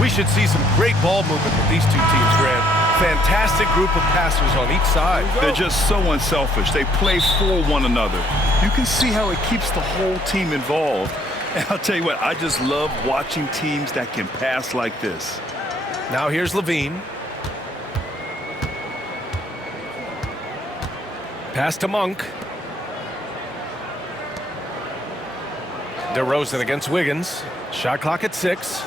We should see some great ball movement with these two teams, Grant. Fantastic group of passers on each side. They're just so unselfish. They play for one another. You can see how it keeps the whole team involved. And I'll tell you what, I just love watching teams that can pass like this. Now here's Levine. Pass to Monk. DeRozan against Wiggins. Shot clock at 6.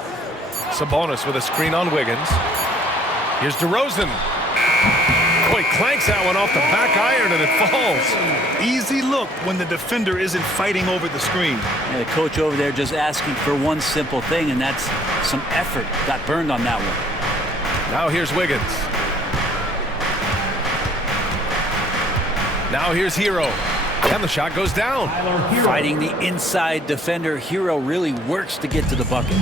Sabonis with a screen on Wiggins. Here's DeRozan. Boy, clanks that one off the back iron and it falls. Easy look when the defender isn't fighting over the screen. And the coach over there just asking for one simple thing, and that's some effort. Got burned on that one. Now here's Wiggins. Now here's Hero. And the shot goes down. Fighting the inside defender. Hero really works to get to the bucket.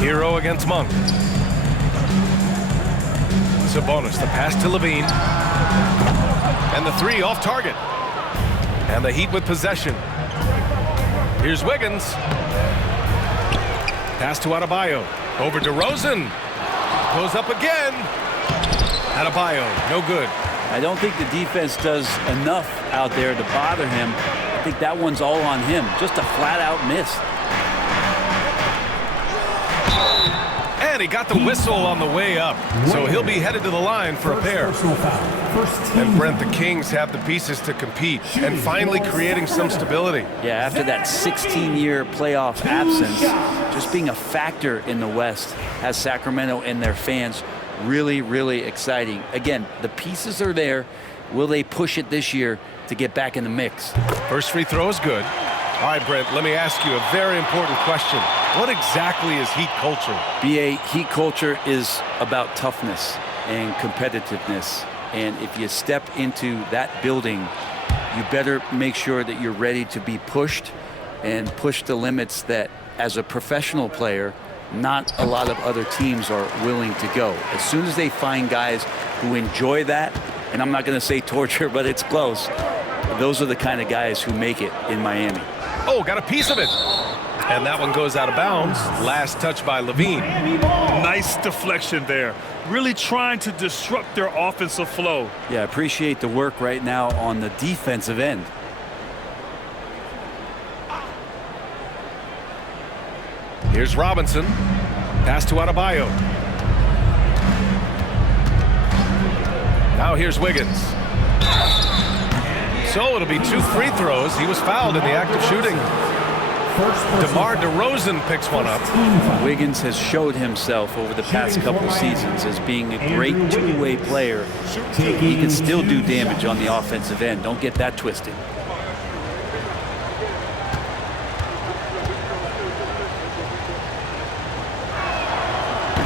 Hero against Monk. Sabonis, the pass to Levine. And the 3 off target. And the Heat with possession. Here's Wiggins. Pass to Adebayo. Over DeRozan. Goes up again. Adebayo, no good. I don't think the defense does enough out there to bother him. I think that one's all on him. Just a flat-out miss. And he got the whistle on the way up. So he'll be headed to the line for a pair. And Brent, the Kings have the pieces to compete and finally creating some stability. Yeah, after that 16-year playoff absence, just being a factor in the West has Sacramento and their fans really, really exciting. Again, the pieces are there. Will they push it this year to get back in the mix? First free throw is good. All right, Brent, let me ask you a very important question. What exactly is Heat culture? BA, Heat culture is about toughness and competitiveness. And if you step into that building, you better make sure that you're ready to be pushed and push the limits that, as a professional player, not a lot of other teams are willing to go. As soon as they find guys who enjoy that, and I'm not going to say torture, but it's close, those are the kind of guys who make it in Miami. Oh, got a piece of it. And that one goes out of bounds. Last touch by Levine. Nice deflection there. Really trying to disrupt their offensive flow. Yeah, appreciate the work right now on the defensive end. Here's Robinson. Pass to Adebayo. Now here's Wiggins. So it'll be 2 free throws. He was fouled in the act of shooting. DeMar DeRozan picks one up. Wiggins has showed himself over the past couple seasons as being a great two-way player. He can still do damage on the offensive end. Don't get that twisted.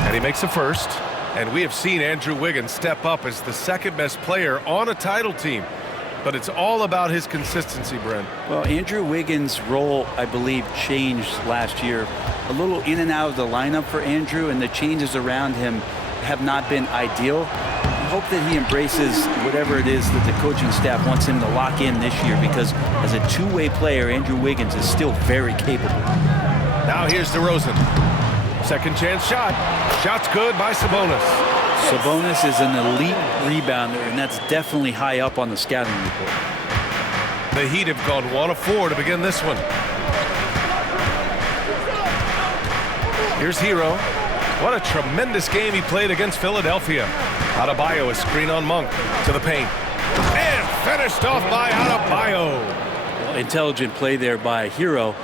And he makes a first. And we have seen Andrew Wiggins step up as the second best player on a title team. But it's all about his consistency, Brent. Well, Andrew Wiggins' role, I believe, changed last year. A little in and out of the lineup for Andrew, and the changes around him have not been ideal. I hope that he embraces whatever it is that the coaching staff wants him to lock in this year, because as a two-way player, Andrew Wiggins is still very capable. Now here's DeRozan. Second chance shot. Shot's good by Sabonis. Sabonis is an elite rebounder, and that's definitely high up on the scouting report. The Heat have gone 1 of 4 to begin this one. Here's Hero. What a tremendous game he played against Philadelphia. Adebayo, a screen on Monk to the paint. And finished off by Adebayo. Well, intelligent play there by Hero.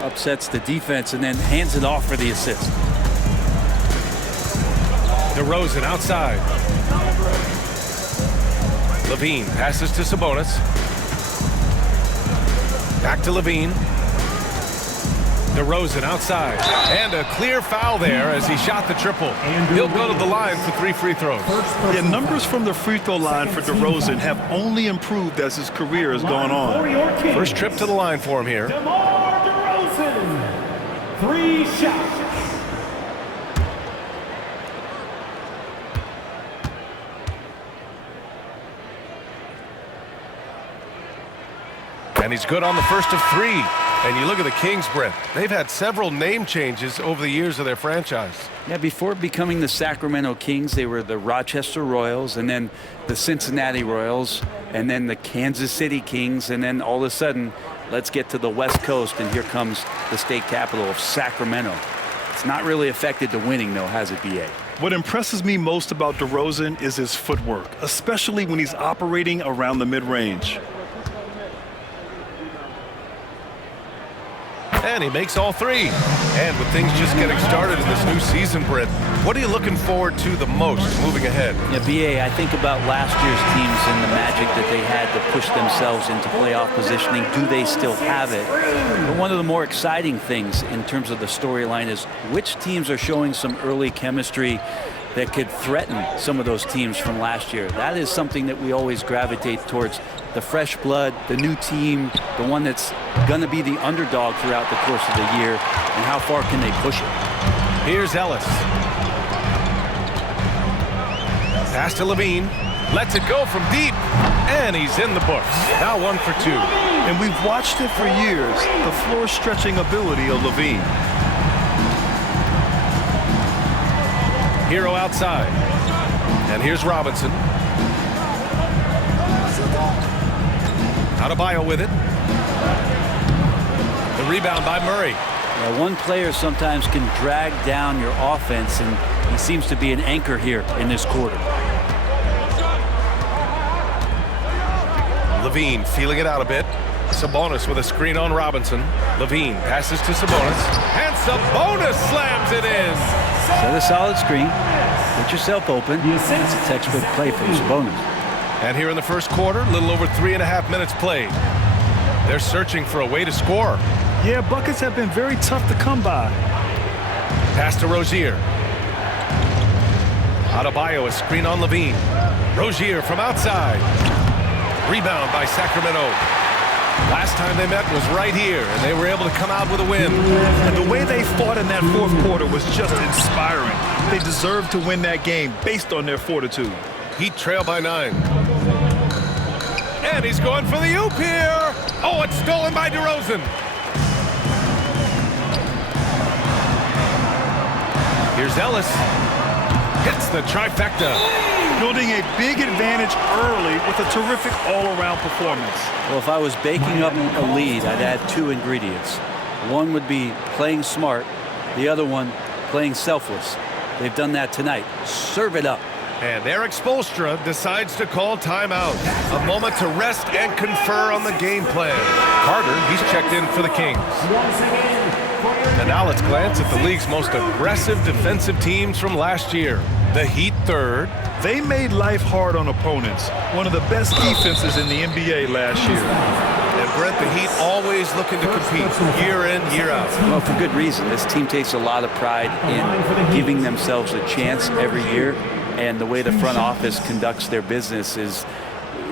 Upsets the defense and then hands it off for the assist. DeRozan outside. Levine passes to Sabonis. Back to Levine. DeRozan outside. And a clear foul there as he shot the triple. He'll go to the line for 3 free throws. The numbers from the free throw line for DeRozan have only improved as his career has gone on. First trip to the line for him here. 3 shots. And he's good on the first of 3. And you look at the Kings, Brent. They've had several name changes over the years of their franchise. Yeah, before becoming the Sacramento Kings, they were the Rochester Royals, and then the Cincinnati Royals, and then the Kansas City Kings, and then all of a sudden, let's get to the West Coast, and here comes the state capital of Sacramento. It's not really affected the winning, though, has it, B.A.? What impresses me most about DeRozan is his footwork, especially when he's operating around the mid-range. And he makes all three. And with things just getting started in this new season, Brent, what are you looking forward to the most moving ahead? Yeah, B.A., I think about last year's teams and the magic that they had to push themselves into playoff positioning. Do they still have it? But one of the more exciting things in terms of the storyline is which teams are showing some early chemistry that could threaten some of those teams from last year. That is something that we always gravitate towards. The fresh blood, the new team, the one that's going to be the underdog throughout the course of the year, and how far can they push it? Here's Ellis. Pass to Levine. Lets it go from deep. And he's in the books. Now 1 for 2. And we've watched it for years, the floor-stretching ability of Levine. Hero outside. And here's Robinson. Adebayo with it. The rebound by Murray. Yeah, one player sometimes can drag down your offense, and he seems to be an anchor here in this quarter. Levine feeling it out a bit. Sabonis with a screen on Robinson. Levine passes to Sabonis. And Sabonis slams it in. Set a solid screen. Get yourself open. That's a textbook play from Sabonis. And here in the first quarter, a little over 3.5 minutes played. They're searching for a way to score. Yeah, buckets have been very tough to come by. Pass to Rozier. Adebayo, a screen on Levine. Rozier from outside. Rebound by Sacramento. Last time they met was right here, and they were able to come out with a win. And the way they fought in that fourth quarter was just inspiring. They deserved to win that game based on their fortitude. Heat trail by 9. And he's going for the oop here. Oh, it's stolen by DeRozan. Here's Ellis. Hits the trifecta. Building a big advantage early with a terrific all-around performance. Well, if I was baking up a lead, I'd add 2 ingredients. One would be playing smart. The other one, playing selfless. They've done that tonight. Serve it up. And Eric Spoelstra decides to call timeout. A moment to rest and confer on the game plan. Carter, he's checked in for the Kings. And now let's glance at the league's most aggressive defensive teams from last year. The Heat third. They made life hard on opponents. One of the best defenses in the NBA last year. And Brent, the Heat always looking to compete year in, year out. Well, for good reason. This team takes a lot of pride in giving themselves a chance every year. And the way the front office conducts their business is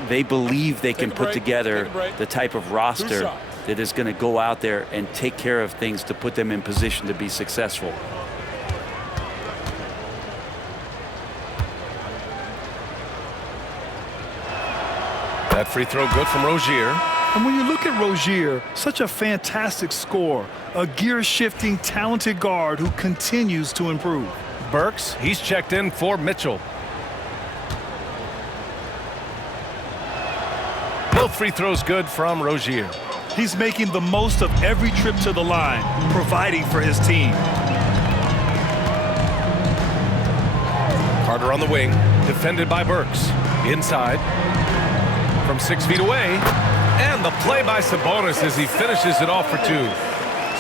they believe they can put together the type of roster that is going to go out there and take care of things to put them in position to be successful. That free throw good from Rozier. And when you look at Rozier, such a fantastic scorer, a gear-shifting, talented guard who continues to improve. Burks, he's checked in for Mitchell. Both free throws good from Rozier. He's making the most of every trip to the line, providing for his team. Carter on the wing, defended by Burks. Inside, from 6 feet away. And the play by Sabonis as he finishes it off for 2.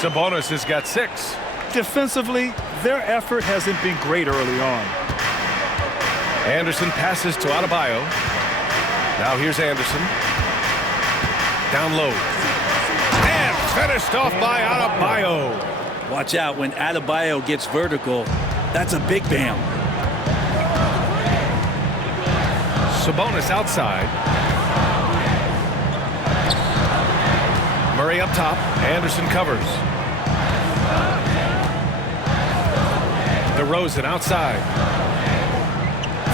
Sabonis has got 6. Defensively, their effort hasn't been great early on. Anderson passes to Adebayo. Now here's Anderson. Down low. And finished off by Adebayo. Watch out when Adebayo gets vertical. That's a big bam. Sabonis outside. Murray up top. Anderson covers. DeRozan outside.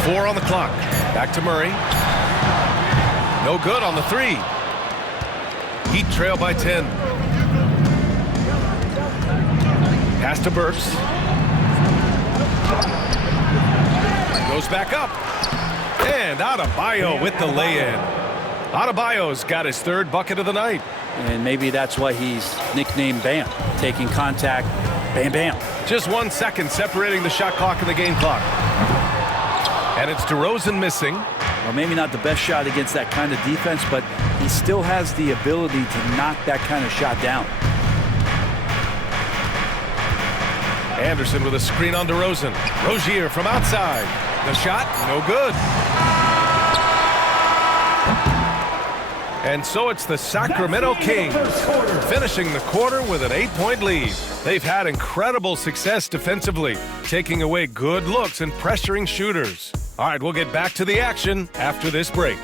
4 on the clock. Back to Murray. No good on the 3. Heat trail by 10. Pass to Burks. Goes back up. And Adebayo with the lay-in. Adebayo's got his 3rd bucket of the night. And maybe that's why he's nicknamed Bam. Taking contact, bam, bam. Just 1 second separating the shot clock and the game clock. And it's DeRozan missing. Well, maybe not the best shot against that kind of defense, but he still has the ability to knock that kind of shot down. Anderson with a screen on DeRozan. Rozier from outside. The shot, no good. And so it's the Sacramento Kings finishing the quarter with an 8-point lead. They've had incredible success defensively, taking away good looks and pressuring shooters. All right, we'll get back to the action after this break.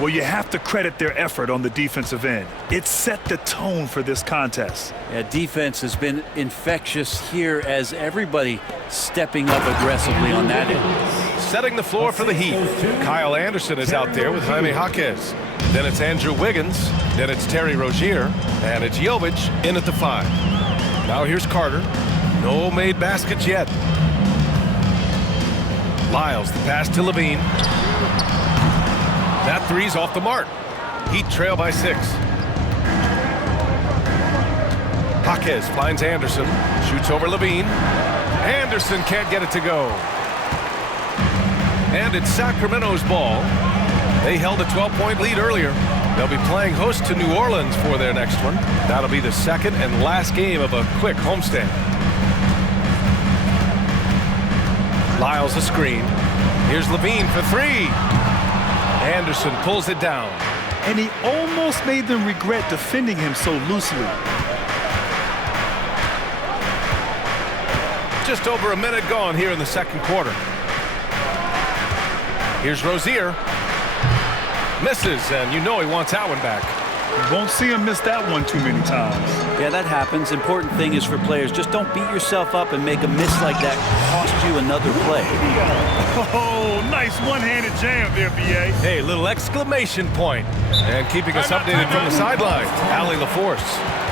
Well, you have to credit their effort on the defensive end. It set the tone for this contest. Yeah, defense has been infectious here as everybody stepping up aggressively on that end. Setting the floor for the Heat. Kyle Anderson is out there with Jaime Jaquez. Then it's Andrew Wiggins. Then it's Terry Rozier. And it's Jovic in at the 5. Now here's Carter. No made baskets yet. Lyles, the pass to Levine. That 3's off the mark. Heat trail by 6. Jaquez finds Anderson. Shoots over Levine. Anderson can't get it to go. And it's Sacramento's ball. They held a 12-point lead earlier. They'll be playing host to New Orleans for their next one. That'll be the second and last game of a quick homestand. Lyles a screen. Here's Levine for 3. Anderson pulls it down. And he almost made them regret defending him so loosely. Just over a minute gone here in the second quarter. Here's Rozier. Misses, and you know he wants that one back. You won't see him miss that one too many times. Yeah, that happens. Important thing is for players, just don't beat yourself up and make a miss like that cost you another play. Oh, nice one-handed jam there, B.A. Hey, little exclamation point. And keeping us updated from the sideline, Allie LaForce.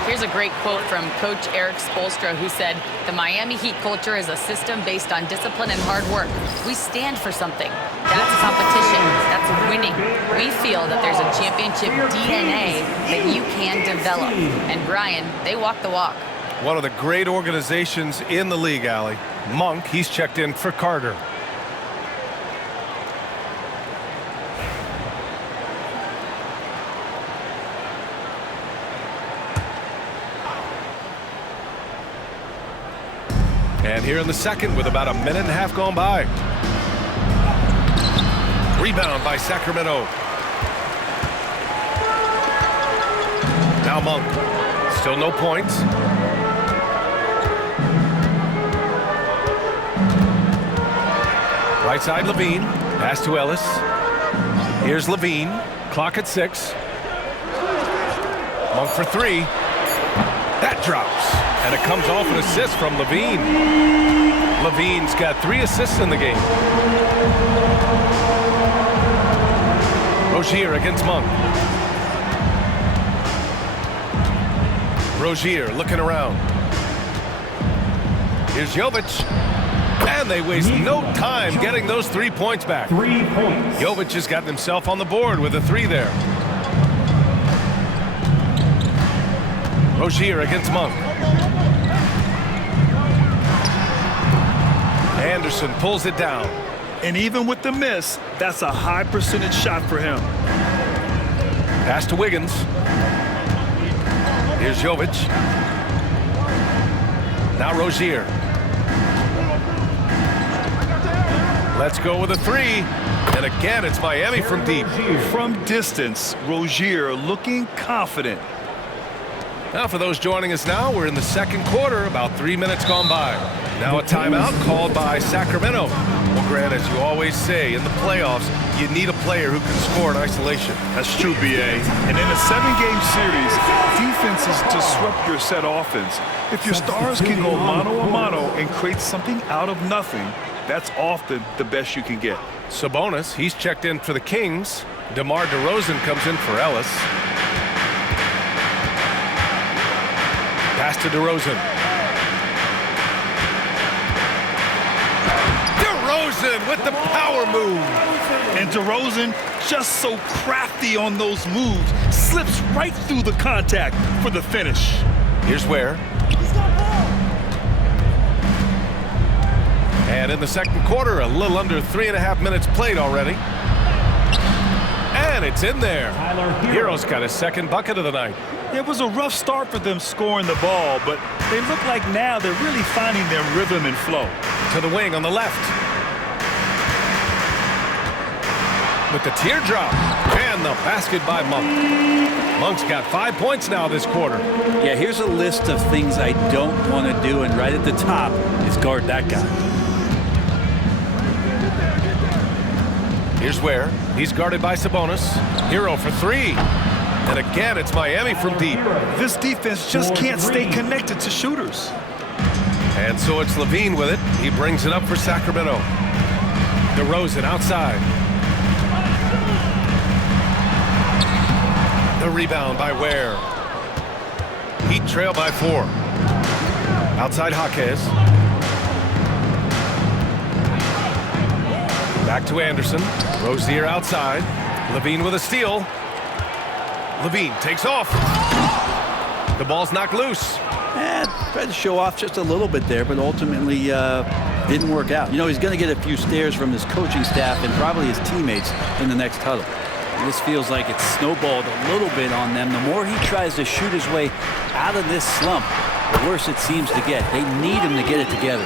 Here's a great quote from Coach Eric Spoelstra, who said, "The Miami Heat culture is a system based on discipline and hard work. We stand for something. That's competition. That's winning. We feel that there's a championship DNA that you can develop." And Brian, they walk the walk. One of the great organizations in the league, Allie. Monk, he's checked in for Carter. And here in the second with about a minute and a half gone by. Rebound by Sacramento. Now Monk. Still no points. Right side Levine. Pass to Ellis. Here's Levine. Clock at 6. Monk for 3. That drops. And it comes off an assist from Levine. Levine's got 3 assists in the game. Rozier against Monk. Rozier looking around. Here's Jovic. And they waste no time getting those 3 points back. 3 points. Jovic has gotten himself on the board with a 3 there. Rozier against Monk. Anderson pulls it down. And even with the miss, that's a high percentage shot for him. Pass to Wiggins. Here's Jovic. Now Rozier. Let's go with a 3. And again, it's Miami from deep. From distance, Rozier looking confident. Now for those joining us now, we're in the second quarter, about 3 minutes gone by. Now a timeout called by Sacramento. Well, Grant, as you always say, in the playoffs, you need a player who can score in isolation. That's true, B.A. And in a 7-game series, defenses disrupt your set offense. If your stars can go mano a mano and create something out of nothing, That's often the best you can get. Sabonis, he's checked in for the Kings. DeMar DeRozan comes in for Ellis. Pass to DeRozan. DeRozan with the power move. And DeRozan, just so crafty on those moves, slips right through the contact for the finish. Here's Ware. And in the second quarter, a little under 3.5 minutes played already. And it's in there. Hero's got his second bucket of the night. It was a rough start for them scoring the ball, but they look like now they're really finding their rhythm and flow. To the wing on the left. With the teardrop. And the basket by Monk. Monk's got 5 points now this quarter. Yeah, here's a list of things I don't want to do, and right at the top is guard that guy. Here's Ware. He's guarded by Sabonis. Hero for three. And again, it's Miami from deep. This defense just can't stay connected to shooters. And so it's Levine with it. He brings it up for Sacramento. DeRozan outside. The rebound by Ware. Heat trail by 4. Outside Jaquez. Back to Anderson. Rozier outside. Levine with a steal. Levine takes off. The ball's knocked loose. And tried to show off just a little bit there, but ultimately didn't work out. You know, he's going to get a few stares from his coaching staff and probably his teammates in the next huddle. And this feels like it's snowballed a little bit on them. The more he tries to shoot his way out of this slump, the worse it seems to get. They need him to get it together.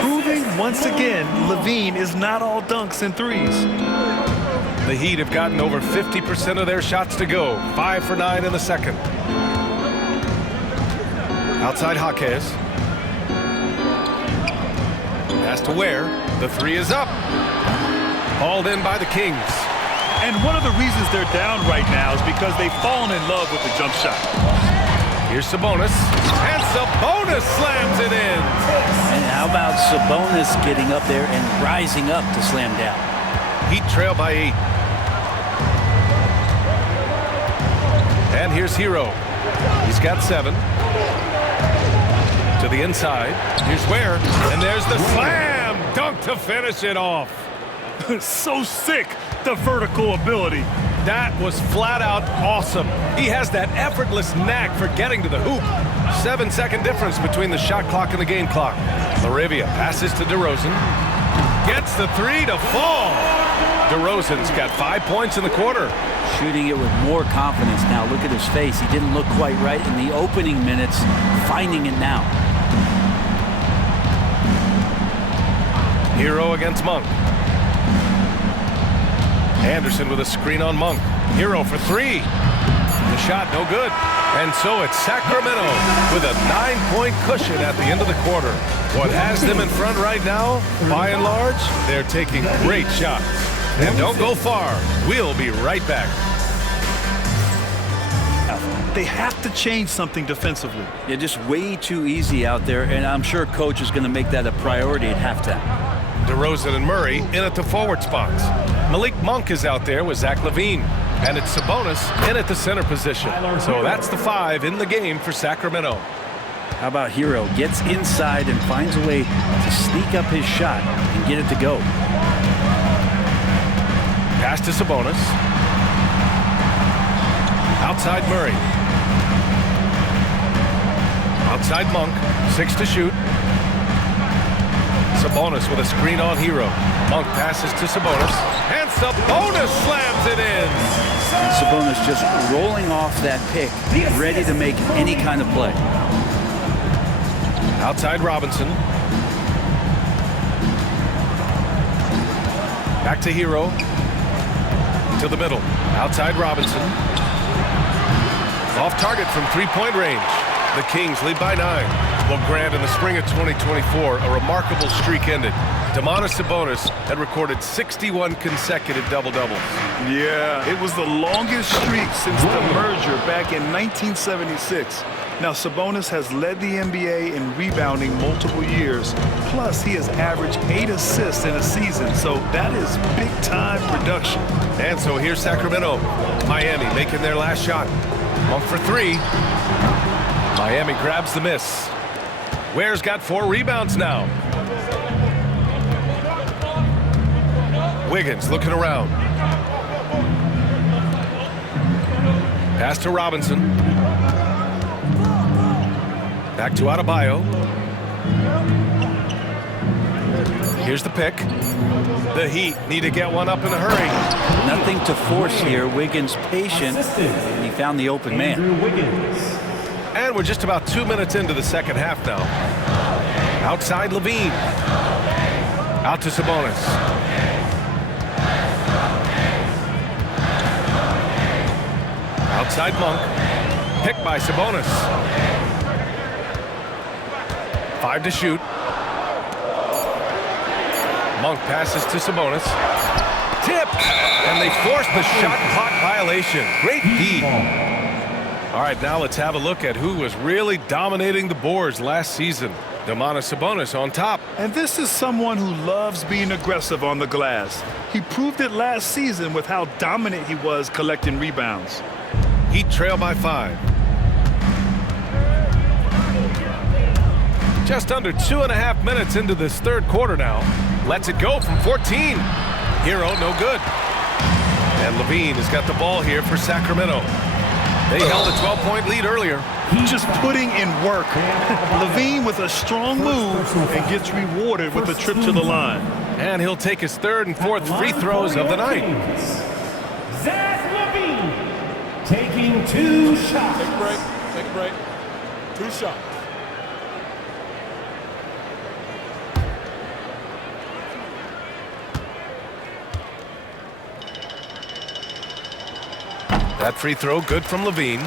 Proving once again, Levine is not all dunks and threes. The Heat have gotten over 50% of their shots to go. 5 for 9 in the second. Outside Jaquez. Pass to Ware. The three is up. Hauled in by the Kings. And one of the reasons they're down right now is because they've fallen in love with the jump shot. Here's Sabonis. And Sabonis slams it in. And how about Sabonis getting up there and rising up to slam down? Heat trail by 8. And here's Hero. He's got 7. To the inside. Here's Ware. And there's the slam dunk to finish it off. So sick, the vertical ability. That was flat out awesome. He has that effortless knack for getting to the hoop. 7-second difference between the shot clock and the game clock. Laravia passes to DeRozan. Gets the three to fall. DeRozan's got 5 points in the quarter. Shooting it with more confidence now. Look at his face. He didn't look quite right in the opening minutes. Finding it now. Hero against Monk. Anderson with a screen on Monk. Hero for 3. The shot no good. And so it's Sacramento with a 9-point cushion at the end of the quarter. What has them in front right now, by and large, they're taking great shots. And don't go far. We'll be right back. They have to change something defensively. They're just way too easy out there, and I'm sure coach is going to make that a priority at halftime. DeRozan and Murray in at the forward spots. Malik Monk is out there with Zach LaVine. And it's Sabonis in at the center position. So that's the 5 in the game for Sacramento. How about Hero? Gets inside and finds a way to sneak up his shot and get it to go. Pass to Sabonis. Outside Murray. Outside Monk. 6 to shoot. Sabonis with a screen on Hero. Monk passes to Sabonis. And Sabonis slams it in. And Sabonis just rolling off that pick, ready to make any kind of play. Outside Robinson. Back to Hero. To the middle. Outside Robinson. Off target from 3-point range. The Kings lead by 9. Well, Grant, in the spring of 2024, a remarkable streak ended. Domantas Sabonis had recorded 61 consecutive double-doubles. Yeah, it was the longest streak since the merger back in 1976. Now, Sabonis has led the NBA in rebounding multiple years. Plus, he has averaged 8 assists in a season, so that is big-time production. And so here's Sacramento. Miami making their last shot. Monk for 3. Miami grabs the miss. Ware's got 4 rebounds now. Wiggins looking around. Pass to Robinson. Back to Adebayo. Here's the pick. The Heat need to get one up in a hurry. Nothing to force here. Wiggins patient, and he found the open man. And we're just about 2 minutes into the second half now. Outside Levine. Out to Sabonis. Outside Monk. Picked by Sabonis. 5 to shoot. Monk passes to Sabonis. Tip! And they force the shot clock violation. Great D. All right, now let's have a look at who was really dominating the boards last season. Domantas Sabonis on top. And this is someone who loves being aggressive on the glass. He proved it last season with how dominant he was collecting rebounds. Heat trail by 5. Just under 2.5 minutes into this third quarter now. Lets it go from 14. Hero, no good. And Levine has got the ball here for Sacramento. They held a 12-point lead earlier. Just putting in work. Levine with a strong move and gets rewarded with a trip to the line. And he'll take his 3rd and 4th free throws of the night. Zach Levine taking 2 shots. Take a break. Take a break. 2 shots. That free throw good from Levine.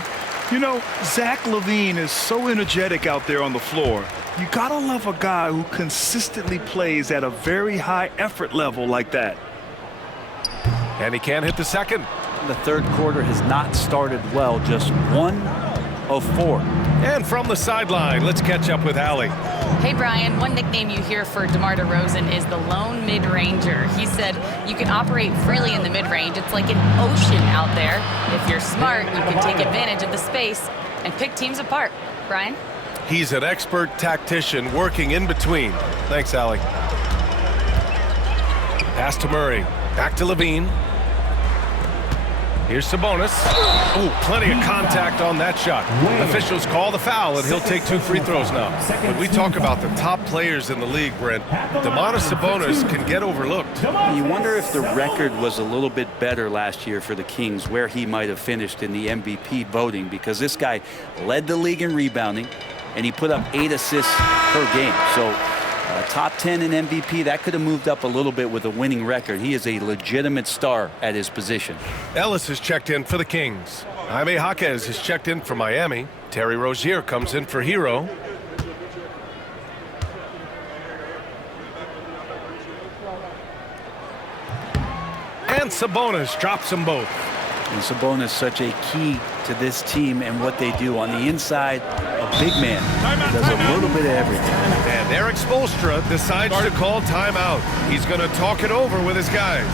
You know, Zach Levine is so energetic out there on the floor. You gotta love a guy who consistently plays at a very high effort level like that. And he can't hit the second. The third quarter has not started well, just 1 of 4. And from the sideline, let's catch up with Allie. Hey, Brian, one nickname you hear for DeMar DeRozan is the lone mid-ranger. He said you can operate freely in the mid-range. It's like an ocean out there. If you're smart, you can take advantage of the space and pick teams apart. Brian? He's an expert tactician working in between. Thanks, Allie. Pass to Murray. Back to Levine. Here's Sabonis. Ooh, plenty of contact on that shot. Officials call the foul, and he'll take 2 free throws now. When we talk about the top players in the league, Brent, Domantas Sabonis can get overlooked. You wonder if the record was a little bit better last year for the Kings, where he might have finished in the MVP voting, because this guy led the league in rebounding, and he put up 8 assists per game. So top 10 in MVP, that could have moved up a little bit with a winning record. He is a legitimate star at his position. Ellis has checked in for the Kings. Jaime Jaquez has checked in for Miami. Terry Rozier comes in for Hero. And Sabonis drops them both. And Sabonis such a key to this team and what they do. On the inside, a big man does a little bit of everything. And Eric Spoelstra decides to call timeout. He's going to talk it over with his guys.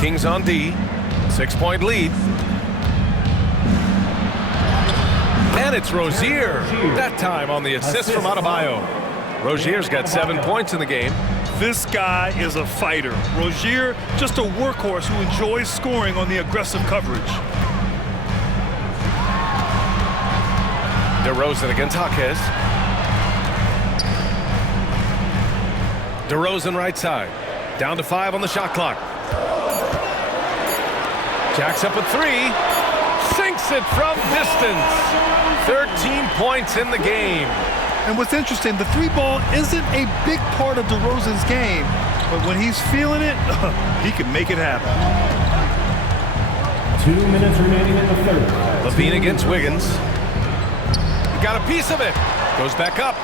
Kings on D, 6-point lead. And it's Rozier, that time on the assist from Adebayo. Rozier's got 7 points in the game. This guy is a fighter. Rozier, just a workhorse who enjoys scoring on the aggressive coverage. DeRozan against Jaquez. DeRozan right side. Down to 5 on the shot clock. Jacks up a 3. Sinks it from distance. 13 points in the game. And what's interesting, the three ball isn't a big part of DeRozan's game, but when he's feeling it, he can make it happen. 2 minutes remaining in the third. LaVine against Wiggins. He got a piece of it. Goes back up.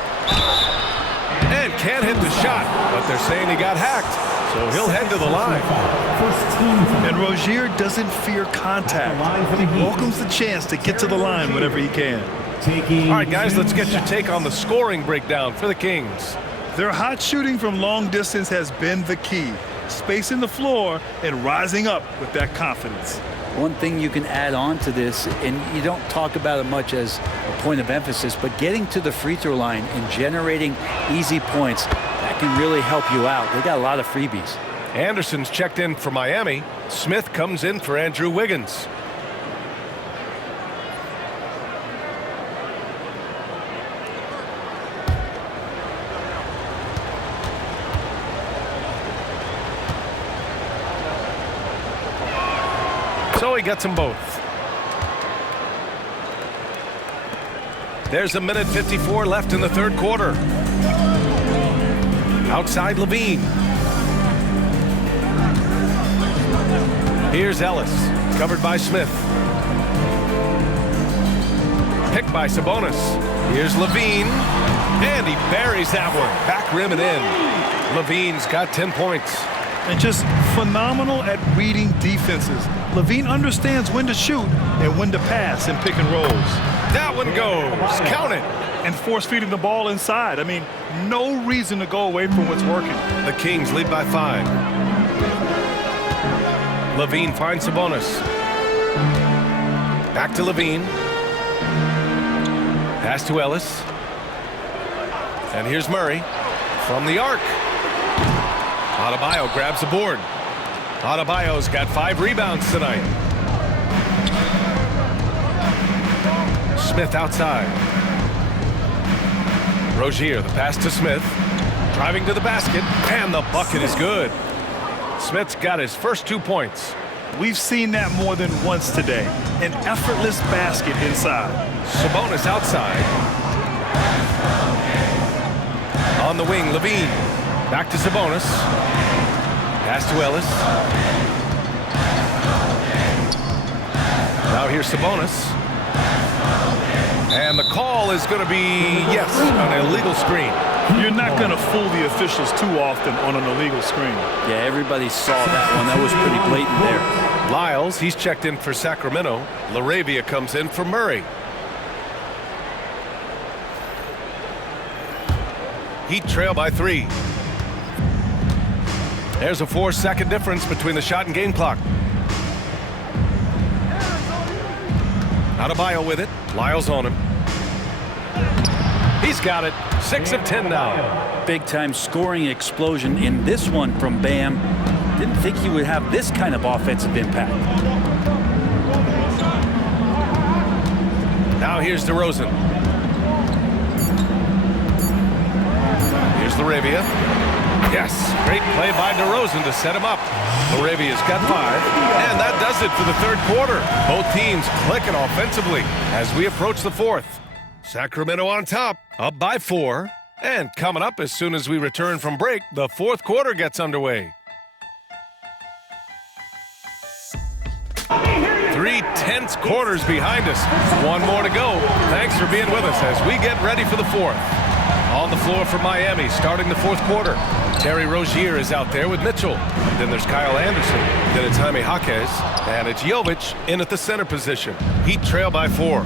And can't hit the shot, but they're saying he got hacked, so he'll head to the line. And Rozier doesn't fear contact. He welcomes the chance to get to the line whenever he can. All right, guys, let's get your take on the scoring breakdown for the Kings. Their hot shooting from long distance has been the key. Spacing the floor and rising up with that confidence. One thing you can add on to this, and you don't talk about it much as a point of emphasis, but getting to the free throw line and generating easy points, that can really help you out. They got a lot of freebies. Anderson's checked in for Miami. Smith comes in for Andrew Wiggins. So he gets them both. There's 1:54 left in the third quarter. Outside LaVine. Here's Ellis, covered by Smith. Picked by Sabonis. Here's LaVine, and he buries that one. Back rim and in. LaVine's got 10 points. And just phenomenal at reading defenses. LaVine understands when to shoot and when to pass in pick and rolls. That one goes. Count it. And force feeding the ball inside. I mean, no reason to go away from what's working. The Kings lead by 5. LaVine finds Sabonis. Back to LaVine. Pass to Ellis. And here's Murray from the arc. Adebayo grabs the board. Adebayo's got 5 rebounds tonight. Smith outside. Rozier, the pass to Smith. Driving to the basket, and the bucket is good. Smith's got his first 2 points. We've seen that more than once today. An effortless basket inside. Sabonis outside. On the wing, LaVine. Back to Sabonis. Pass to Ellis. Now here's Sabonis. And the call is going to be, yes, an illegal screen. You're not going to fool the officials too often on an illegal screen. Yeah, everybody saw that one. That was pretty blatant there. Lyles, he's checked in for Sacramento. LaRavia comes in for Murray. Heat trail by 3. There's a 4-second difference between the shot and game clock. Adebayo with it. Lyles on him. He's got it. 6 of 10 now. Big time scoring explosion in this one from Bam. Didn't think he would have this kind of offensive impact. Now here's DeRozan. Here's LaRavia. Yes, great play by DeRozan to set him up. LaRavia's got 5, and that does it for the third quarter. Both teams clicking offensively as we approach the fourth. Sacramento on top, up by 4. And coming up as soon as we return from break, the fourth quarter gets underway. 3 tense quarters behind us. 1 more to go. Thanks for being with us as we get ready for the fourth. On the floor for Miami, starting the fourth quarter. Terry Rozier is out there with Mitchell. Then there's Kyle Anderson. Then it's Jaime Jaquez. And it's Jovic in at the center position. Heat trail by 4.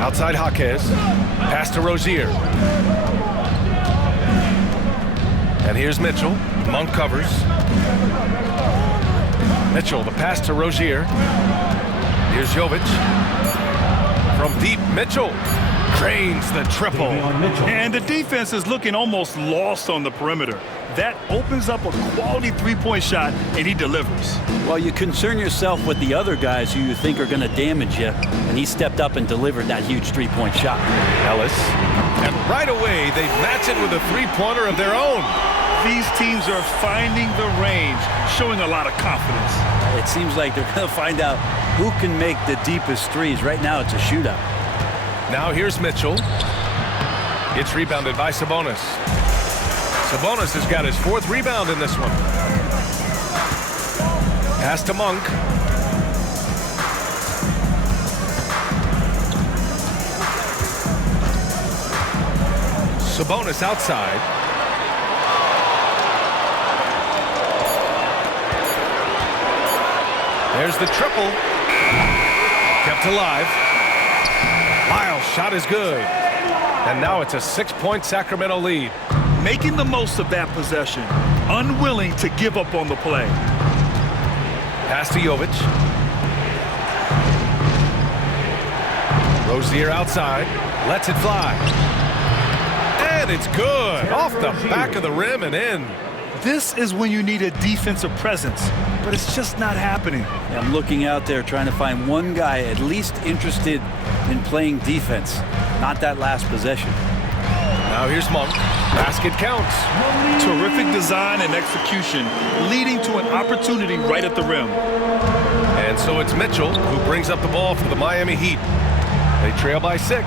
Outside Jaquez. Pass to Rozier. And here's Mitchell. Monk covers. Mitchell, the pass to Rozier. Here's Jovic. From deep, Mitchell drains the triple. And the defense is looking almost lost on the perimeter. That opens up a quality three-point shot, and he delivers. Well, you concern yourself with the other guys who you think are going to damage you, and he stepped up and delivered that huge three-point shot. Ellis. And right away, they match it with a three-pointer of their own. These teams are finding the range, showing a lot of confidence. It seems like they're going to find out who can make the deepest threes. Right now, it's a shootout. Now here's Mitchell. It's rebounded by Sabonis. Sabonis has got his 4th rebound in this one. Pass to Monk. Sabonis outside. There's the triple. Kept alive. Lyles' shot is good. And now it's a 6-point Sacramento lead. Making the most of that possession. Unwilling to give up on the play. Pass to Jovic. Rozier outside. Lets it fly. And it's good. Off the back of the rim and in. This is when you need a defensive presence, but it's just not happening. I'm looking out there trying to find one guy at least interested in playing defense, not that last possession. Now here's Monk. Basket counts. Terrific design and execution, leading to an opportunity right at the rim. And so it's Mitchell who brings up the ball for the Miami Heat. They trail by 6.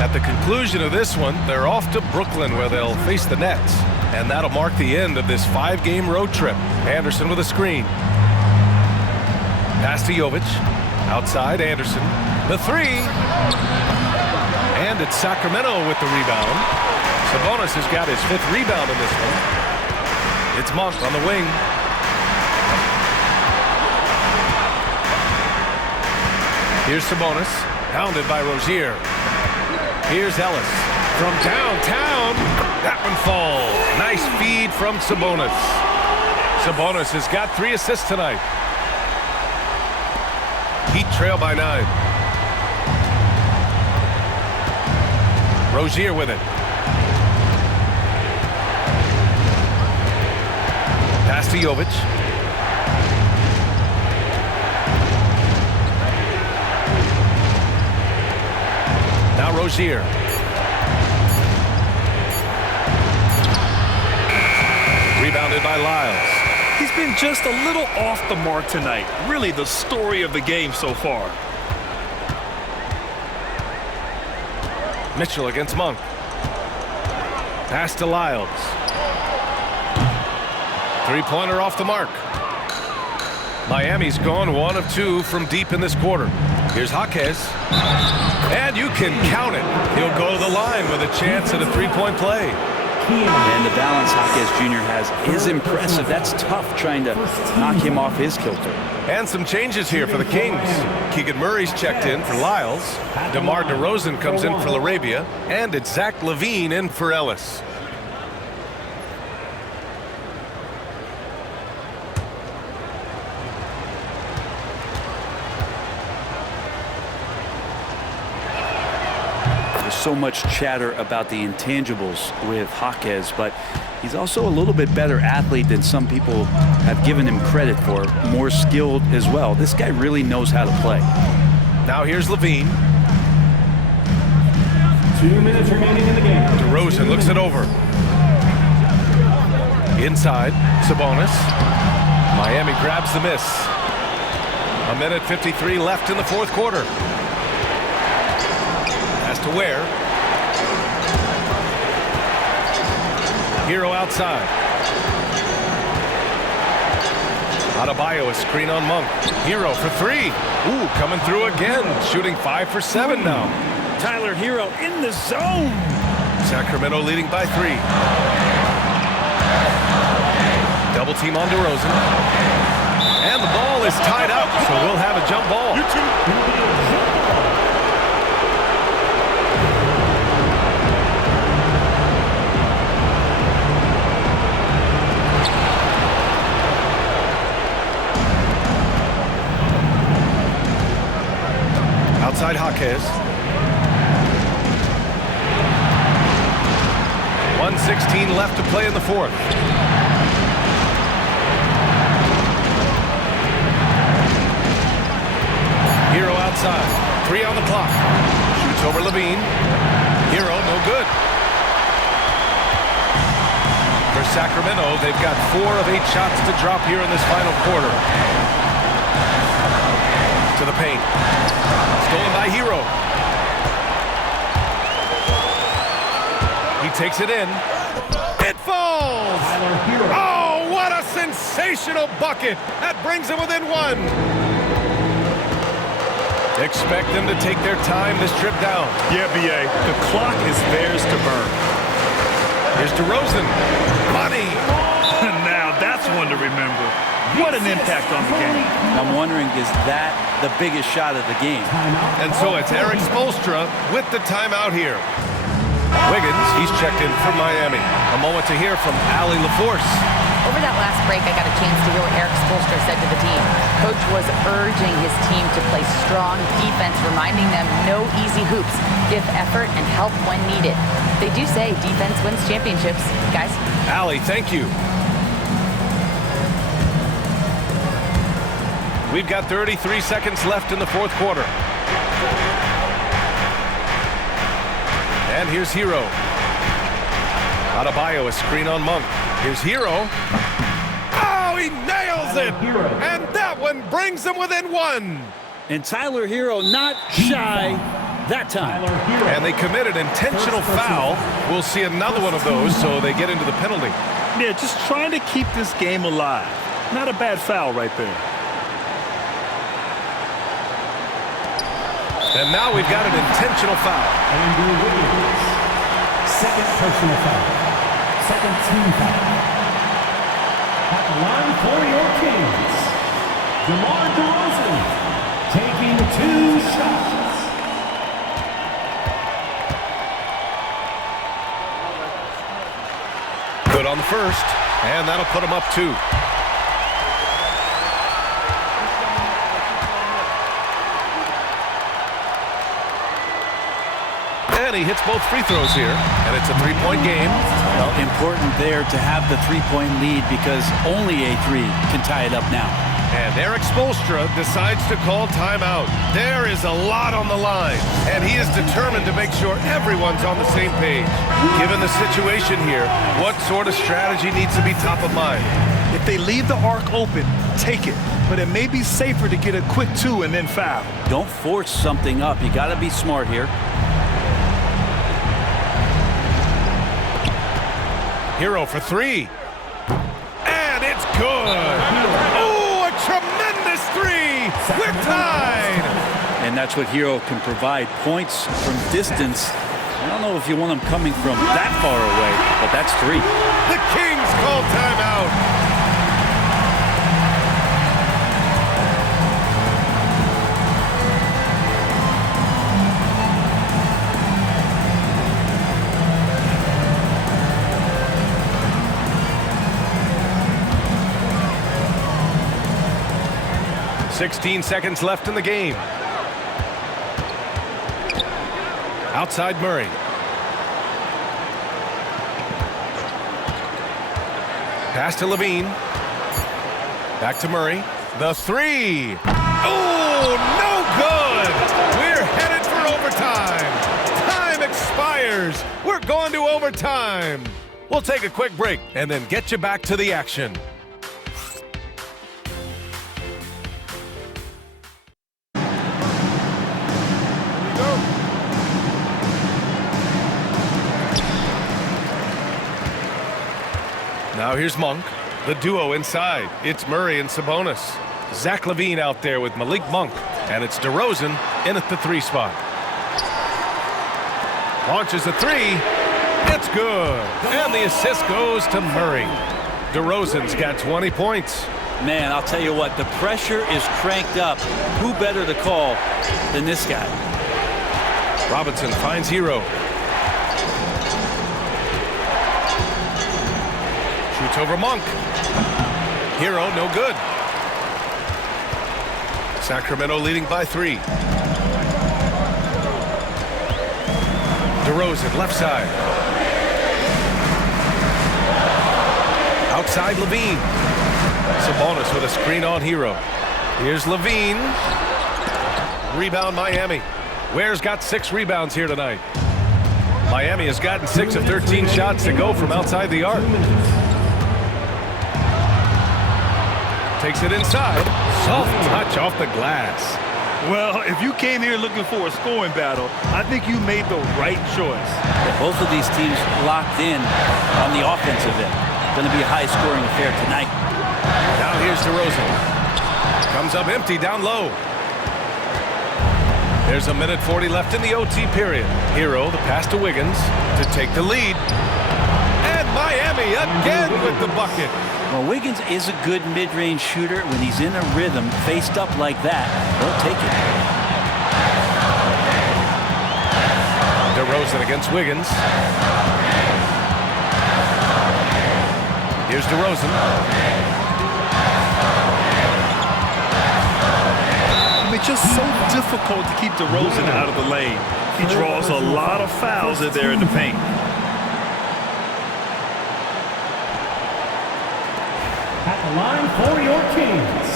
At the conclusion of this one, they're off to Brooklyn where they'll face the Nets. And that'll mark the end of this 5-game road trip. Anderson with a screen. Pass to Jovic. Outside, Anderson. The 3. And it's Sacramento with the rebound. Sabonis has got his 5th rebound in this one. It's Monk on the wing. Here's Sabonis. Pounded by Rozier. Here's Ellis. From downtown. That one falls. Nice feed from Sabonis. Sabonis has got 3 assists tonight. Heat trail by 9. Rozier with it. Pass to Jovic. Now Rozier. Rebounded by Lyles. He's been just a little off the mark tonight. Really the story of the game so far. Mitchell against Monk. Pass to Lyles. 3-pointer off the mark. Miami's gone 1 of 2 from deep in this quarter. Here's Jaquez. And you can count it. He'll go to the line with a chance at a 3-point play. And the balance Jaquez Jr. has is impressive. That's tough trying to knock him off his kilter. And some changes here for the Kings. Keegan Murray's checked in for Lyles. DeMar DeRozan comes in for LaRabia. And it's Zach LaVine in for Ellis. So much chatter about the intangibles with Jaquez, but he's also a little bit better athlete than some people have given him credit for. More skilled as well. This guy really knows how to play. Now here's LaVine. 2 minutes remaining in the game. DeRozan looks it over. Inside, Sabonis. Miami grabs the miss. 1:53 left in the 4th quarter. To Ware. Hero outside. Adebayo a screen on Monk. Hero for 3. Ooh, coming through again. Shooting 5 for 7 now. Tyler Hero in the zone. Sacramento leading by 3. Double team on DeRozan. And the ball is tied up, so we'll have a jump ball. Outside Jaquez. 1:16 left to play in the 4th. Hero outside. 3 on the clock. Shoots over LaVine. Hero no good. For Sacramento, they've got 4 of 8 shots to drop here in this final quarter. To the paint. Stolen by Hero. takes it in. It falls! Oh, what a sensational bucket! That brings them within one. Expect them to take their time this trip down. Yeah, B.A., the clock is theirs to burn. Here's DeRozan. Money! Now that's one to remember. What an impact on the game. I'm wondering, is that the biggest shot of the game? And so it's Eric Spoelstra with the timeout here. Wiggins, he's checked in from Miami. A moment to hear from Allie LaForce. Over that last break, I got a chance to hear what Eric Spoelstra said to the team. Coach was urging his team to play strong defense, reminding them no easy hoops, give effort, and help when needed. They do say defense wins championships, guys. Allie, thank you. We've got 33 seconds left in the fourth quarter. And here's Hero. Adebayo, a screen on Monk. Here's Hero. Oh, he nails it! And that one brings them within one. And Tyler Hero not shy that time. And they committed intentional foul. We'll see another one of those, so they get into the penalty. Yeah, just trying to keep this game alive. Not a bad foul right there. And now we've got an intentional foul. Andrew Wiggins. Second personal foul. Second team foul. At the line for your Kings, DeMar DeRozan taking 2 shots. Good on the first, and that'll put him up 2. And he hits both free throws here, and it's a 3-point game. Well, important there to have the 3-point lead because only a 3 can tie it up now. And Eric Spoelstra decides to call timeout. There is a lot on the line, and he is determined to make sure everyone's on the same page. Given the situation here, what sort of strategy needs to be top of mind? If they leave the arc open, take it. But it may be safer to get a quick 2 and then foul. Don't force something up. You got to be smart here. Hero for 3. And it's good. Oh, a tremendous 3. We're tied. And that's what Hero can provide. Points from distance. I don't know if you want them coming from that far away, but that's 3. The Kings call timeout. .16 seconds left in the game. Outside Murray. Pass to Levine. Back to Murray. The 3. Oh, no good. We're headed for overtime. Time expires. We're going to overtime. We'll take a quick break and then get you back to the action. Now here's Monk, the duo inside. It's Murray and Sabonis. Zach LaVine out there with Malik Monk. And it's DeRozan in at the 3 spot. Launches a 3. It's good. And the assist goes to Murray. DeRozan's got 20 points. Man, I'll tell you what, the pressure is cranked up. Who better to call than this guy? Robinson finds Hero. Shoots over Monk. Hero, no good. Sacramento leading by 3. DeRozan, left side. Outside Levine. Sabonis with a screen on Hero. Here's Levine. Rebound Miami. Ware's got 6 rebounds here tonight. Miami has gotten 6 of 13 shots to go from outside the arc. Takes it inside. Soft touch off the glass. Well, if you came here looking for a scoring battle, I think you made the right choice. Both of these teams locked in on the offensive end. Going to be a high-scoring affair tonight. Now here's DeRozan. Comes up empty down low. There's a minute 40 left in the OT period. Hero, the pass to Wiggins to take the lead. And Miami again with the bucket. Well, Wiggins is a good mid-range shooter. When he's in a rhythm, faced up like that, he'll take it. DeRozan against Wiggins. Here's DeRozan. It's just so difficult to keep DeRozan out of the lane. He draws a lot of fouls in there in the paint. At the line for your Kings,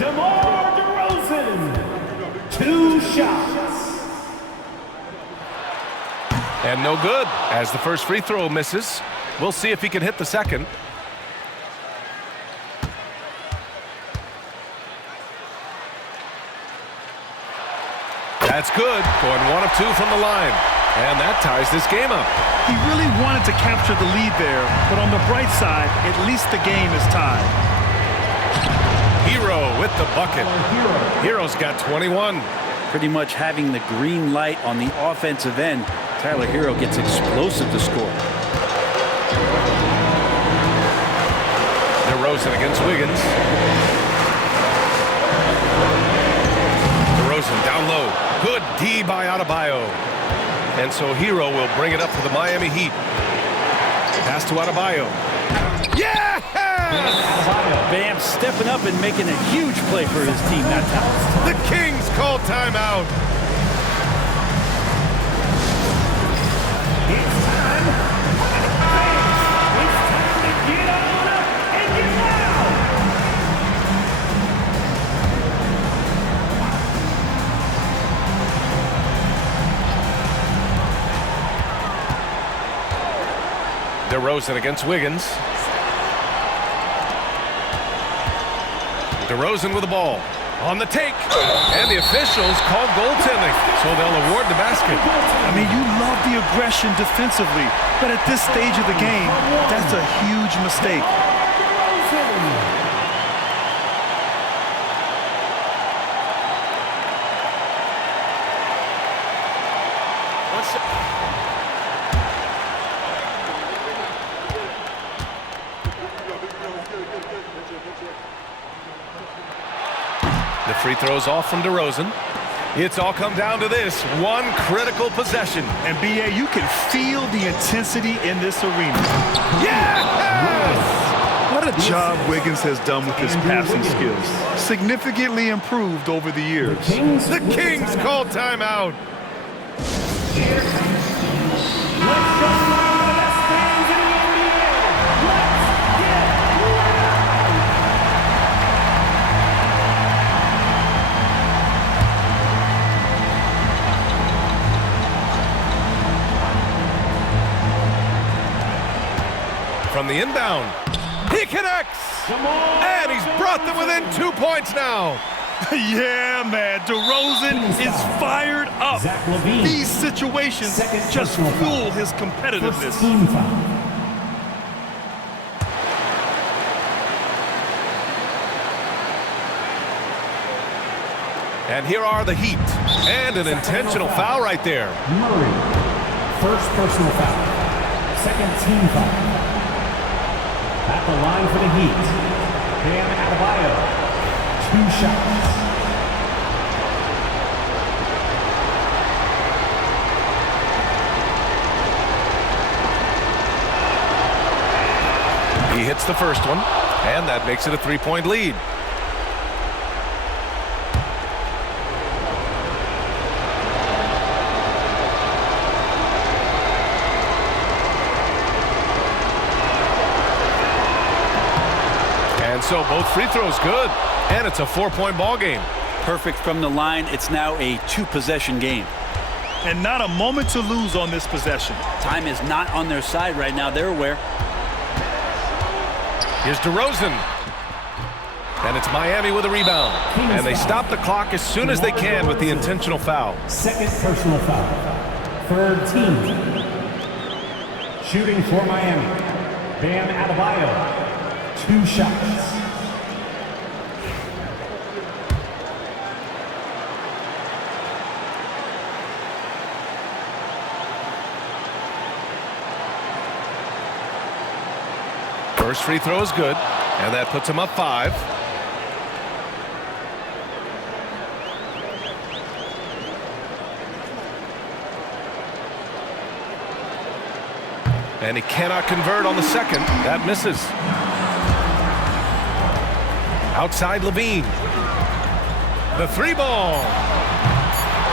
DeMar DeRozan. 2 shots. And no good as the first free throw misses. We'll see if he can hit the second. That's good. Going 1 of 2 from the line. And that ties this game up. He really wanted to capture the lead there, but on the bright side, at least the game is tied. Hero with the bucket. Hero's got 21. Pretty much having the green light on the offensive end. Tyler Hero gets explosive to score. DeRozan against Wiggins. DeRozan down low. Good D by Adebayo. And so Hero will bring it up for the Miami Heat. Pass to Adebayo. Yeah! Bam stepping up and making a huge play for his team that time. The Kings call timeout. It's time. It's time to get on and get loud. DeRozan against Wiggins. DeRozan with the ball. On the take. And the officials call goaltending, so they'll award the basket. I mean, you love the aggression defensively, but at this stage of the game, that's a huge mistake. The free throw's off from DeRozan. It's all come down to this one critical possession. And B.A., you can feel the intensity in this arena. Yes! What a job Wiggins has done with his passing skills. Significantly improved over the years. The Kings call timeout. From the inbound, he connects, and he's brought them within 2 points now. Yeah, man, DeRozan is fired up. These situations just fuel his competitiveness. And here are the Heat, and an intentional foul right there. Murray, first personal foul, second team foul. At the line for the Heat, Bam Adebayo, 2 shots. He hits the first one, and that makes it a 3-point lead. So both free throws good, and it's a 4-point ball game. Perfect from the line. It's now a 2-possession game. And not a moment to lose on this possession. Time is not on their side right now. They're aware. Here's DeRozan. And it's Miami with a rebound. And they stop the clock as soon as they can with the intentional foul. Second personal foul. Third team. Shooting for Miami. Bam Adebayo. 2 shots. First free throw is good, and that puts him up 5. And he cannot convert on the second. That misses. Outside Levine. The 3-ball.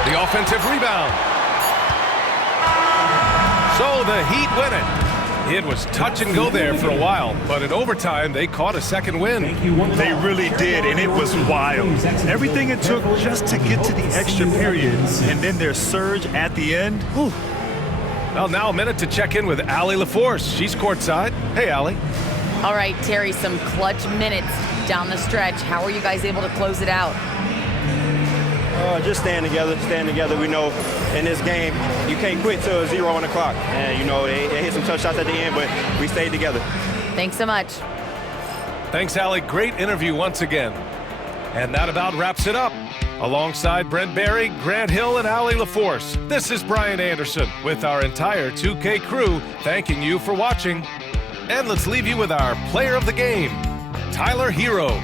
The offensive rebound. So the Heat win it. It was touch and go there for a while, but in overtime, they caught a second win. They really did, and it was wild. Everything it took just to get to the extra period, and then their surge at the end. Whew. Well, now a minute to check in with Allie LaForce. She's courtside. Hey, Allie. All right, Terry, some clutch minutes down the stretch. How are you guys able to close it out? Just stand together. We know in this game, you can't quit till 0 on the clock. And, you know, they hit some tough shots at the end, but we stayed together. Thanks so much. Thanks, Allie. Great interview once again. And that about wraps it up. Alongside Brent Barry, Grant Hill, and Allie LaForce, this is Brian Anderson with our entire 2K crew thanking you for watching. And let's leave you with our player of the game, Tyler Hero.